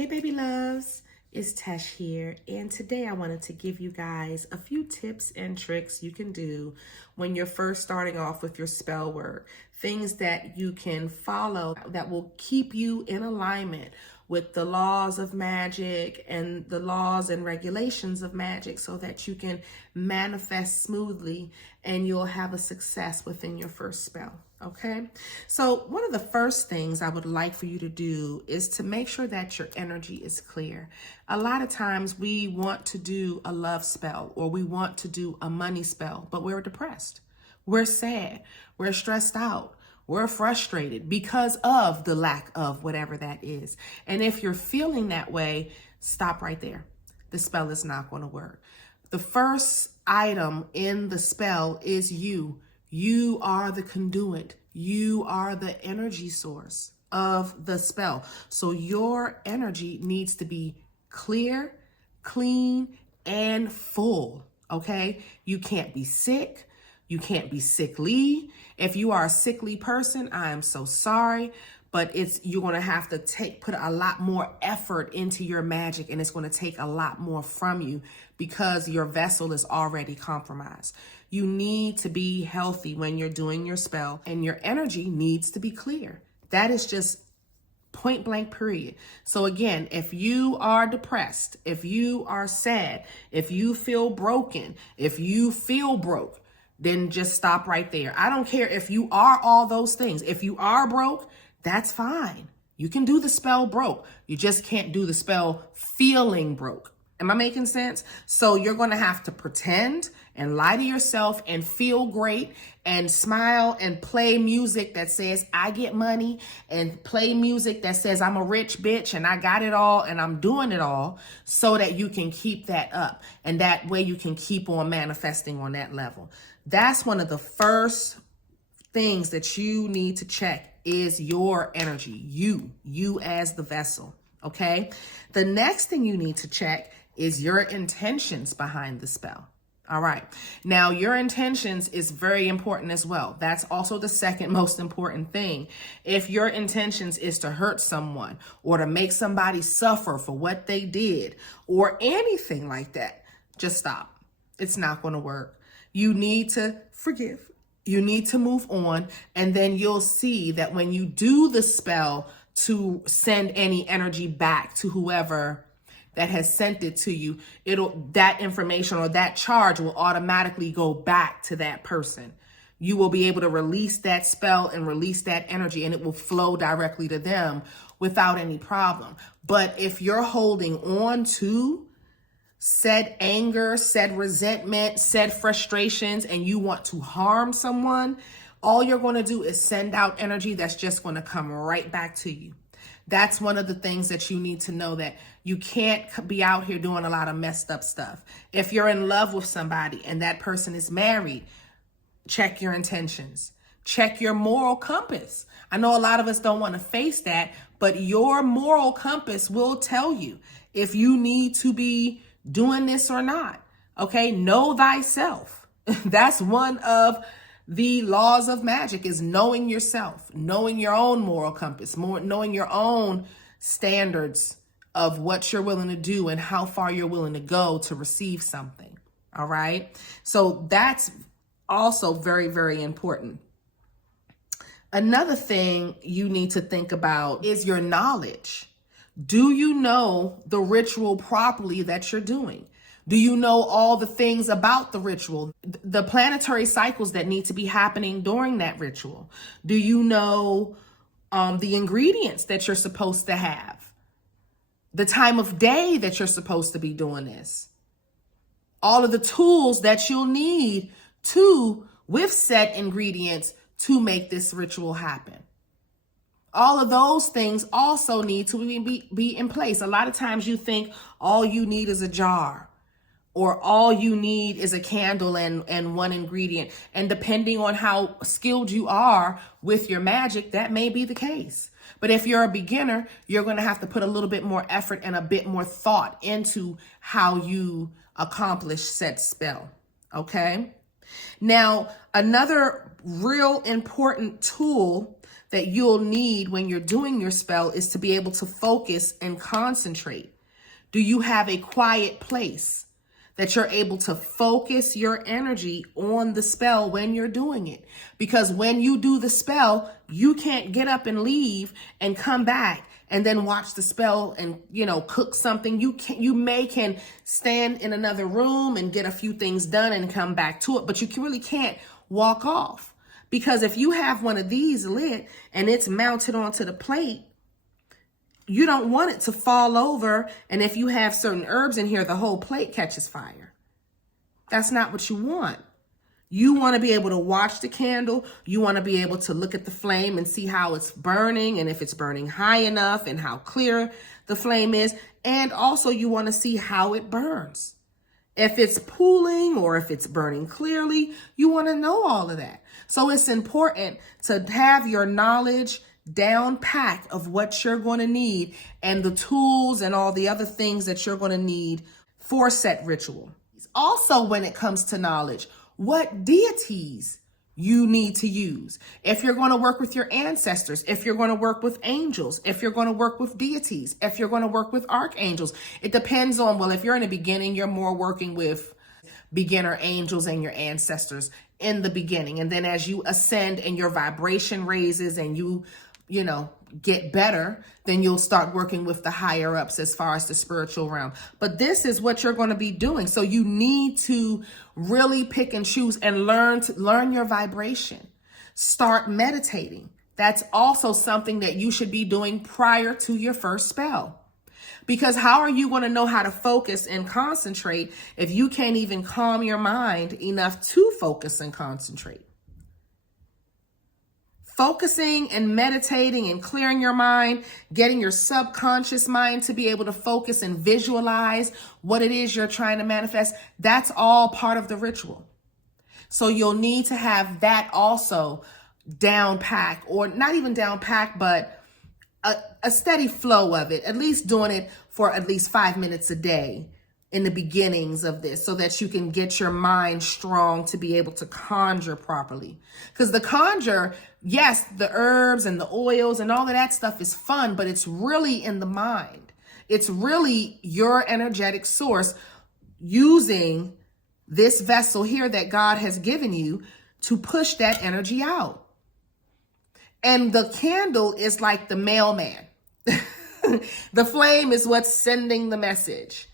Hey baby loves, it's Tesh here, and today I wanted to give you guys a few tips and tricks you can do when you're first starting off with your spell work. Things that you can follow that will keep you in alignment with the laws of magic and the laws and regulations of magic so that you can manifest smoothly and you'll have a success within your first spell. Okay, so one of the first things I would like for you to do is to make sure that your energy is clear. A lot of times we want to do a love spell or we want to do a money spell, but we're depressed, we're sad, we're stressed out, we're frustrated because of the lack of whatever that is. And if you're feeling that way, stop right there. The spell is not going to work. The first item in the spell is you. You are the conduit. You are the energy source of the spell. So your energy needs to be clear, clean, and full, okay? You can't be sick. You can't be sickly. If you are a sickly person, I am so sorry, but you're going to have to put a lot more effort into your magic, and it's going to take a lot more from you because your vessel is already compromised. You need to be healthy when you're doing your spell, and your energy needs to be clear. That is just point blank, period. So again, if you are depressed, if you are sad, if you feel broken, if you feel broke, then just stop right there. I don't care if you are all those things. If you are broke, that's fine. You can do the spell broke. You just can't do the spell feeling broke. Am I making sense? So you're going to have to pretend and lie to yourself and feel great and smile and play music that says, I get money, and play music that says, I'm a rich bitch and I got it all and I'm doing it all, so that you can keep that up. And that way you can keep on manifesting on that level. That's one of the first things that you need to check is your energy, you as the vessel, okay? The next thing you need to check is your intentions behind the spell. All right. Now, your intentions is very important as well. That's also the second most important thing. If your intentions is to hurt someone or to make somebody suffer for what they did or anything like that, just stop. It's not going to work. You need to forgive. You need to move on. And then you'll see that when you do the spell to send any energy back to whoever that has sent it to you, that information or that charge will automatically go back to that person. You will be able to release that spell and release that energy, and it will flow directly to them without any problem. But if you're holding on to said anger, said resentment, said frustrations, and you want to harm someone, all you're going to do is send out energy that's just going to come right back to you. That's one of the things that you need to know, that you can't be out here doing a lot of messed up stuff. If you're in love with somebody and that person is married, check your intentions. Check your moral compass. I know a lot of us don't want to face that, but your moral compass will tell you if you need to be doing this or not. Okay, know thyself. That's one of the laws of magic, is knowing yourself, knowing your own moral compass, knowing your own standards of what you're willing to do and how far you're willing to go to receive something. All right. So that's also very, very important. Another thing you need to think about is your knowledge. Do you know the ritual properly that you're doing? Do you know all the things about the ritual, the planetary cycles that need to be happening during that ritual? Do you know the ingredients that you're supposed to have, the time of day that you're supposed to be doing this, all of the tools that you'll need with set ingredients to make this ritual happen? All of those things also need to be in place. A lot of times you think all you need is a jar, or all you need is a candle and one ingredient. And depending on how skilled you are with your magic, that may be the case. But if you're a beginner, you're going to have to put a little bit more effort and a bit more thought into how you accomplish said spell. Okay. Now, another real important tool that you'll need when you're doing your spell is to be able to focus and concentrate. Do you have a quiet place that you're able to focus your energy on the spell when you're doing it? Because when you do the spell, you can't get up and leave and come back and then watch the spell and, cook something. You may can stand in another room and get a few things done and come back to it, but you really can't walk off. Because if you have one of these lit and it's mounted onto the plate, you don't want it to fall over. And if you have certain herbs in here, the whole plate catches fire. That's not what you want. You want to be able to watch the candle. You want to be able to look at the flame and see how it's burning and if it's burning high enough and how clear the flame is. And also you want to see how it burns. If it's pooling or if it's burning clearly, you want to know all of that. So it's important to have your knowledge down pack of what you're going to need and the tools and all the other things that you're going to need for set ritual. Also, when it comes to knowledge, what deities you need to use. If you're going to work with your ancestors, if you're going to work with angels, if you're going to work with deities, if you're going to work with archangels, it depends on, well, if you're in the beginning, you're more working with beginner angels and your ancestors in the beginning. And then as you ascend and your vibration raises and you get better, then you'll start working with the higher ups as far as the spiritual realm. But this is what you're going to be doing. So you need to really pick and choose and learn your vibration. Start meditating. That's also something that you should be doing prior to your first spell. Because how are you going to know how to focus and concentrate if you can't even calm your mind enough to focus and concentrate? Focusing and meditating and clearing your mind, getting your subconscious mind to be able to focus and visualize what it is you're trying to manifest, that's all part of the ritual. So you'll need to have that also down pack, or not even down pack, but a steady flow of it, at least doing it for at least 5 minutes a day in the beginnings of this, so that you can get your mind strong to be able to conjure properly. Because the conjure, yes, the herbs and the oils and all of that stuff is fun, but it's really in the mind. It's really your energetic source using this vessel here that God has given you to push that energy out. And the candle is like the mailman. The flame is what's sending the message.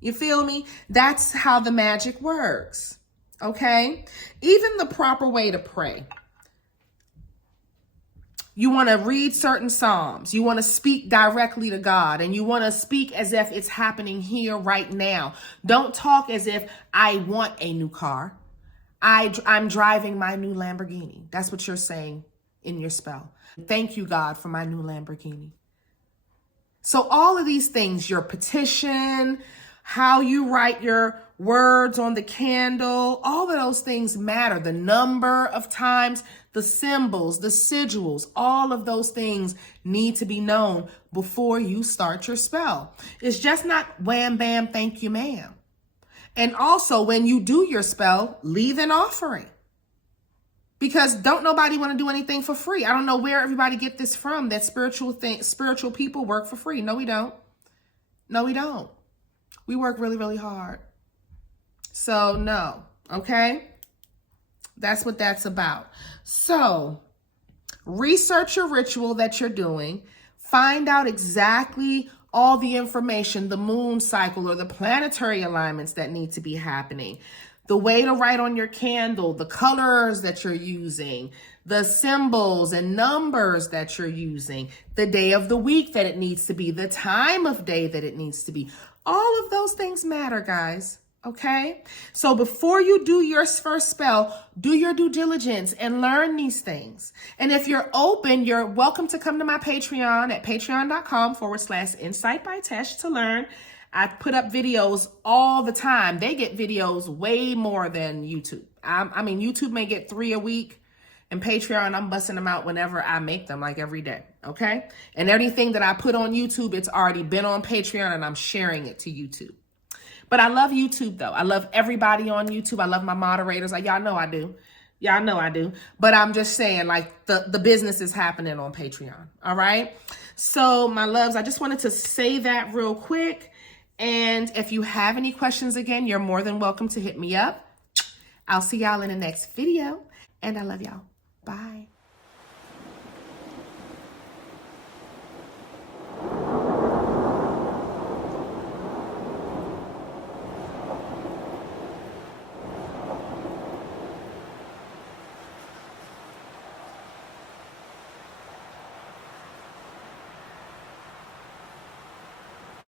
You feel me? That's how the magic works. Okay? Even the proper way to pray. You want to read certain Psalms. You want to speak directly to God, and you want to speak as if it's happening here right now. Don't talk as if I want a new car. I'm driving my new Lamborghini. That's what you're saying in your spell. Thank you, God, for my new Lamborghini. So all of these things, your petition, how you write your words on the candle, all of those things matter. The number of times, the symbols, the sigils, all of those things need to be known before you start your spell. It's just not wham, bam, thank you, ma'am. And also, when you do your spell, leave an offering. Because don't nobody want to do anything for free. I don't know where everybody get this from, that spiritual people work for free. No, we don't. No, we don't. We work really, really hard. So no, okay? That's what that's about. So research your ritual that you're doing. Find out exactly all the information, the moon cycle or the planetary alignments that need to be happening. The way to write on your candle, the colors that you're using, the symbols and numbers that you're using, the day of the week that it needs to be, the time of day that it needs to be. All of those things matter, guys. Okay? So before you do your first spell, do your due diligence and learn these things. And if you're open, you're welcome to come to my Patreon at patreon.com/Insight by Tesh to learn. I put up videos all the time. They get videos way more than YouTube. I mean, YouTube may get 3 a week, and Patreon, I'm busting them out whenever I make them, like every day, okay? And anything that I put on YouTube, it's already been on Patreon, and I'm sharing it to YouTube. But I love YouTube, though. I love everybody on YouTube. I love my moderators. Like, y'all know I do. Y'all know I do. But I'm just saying, like, the business is happening on Patreon. All right. So, my loves, I just wanted to say that real quick. And if you have any questions, again, you're more than welcome to hit me up. I'll see y'all in the next video. And I love y'all. Bye.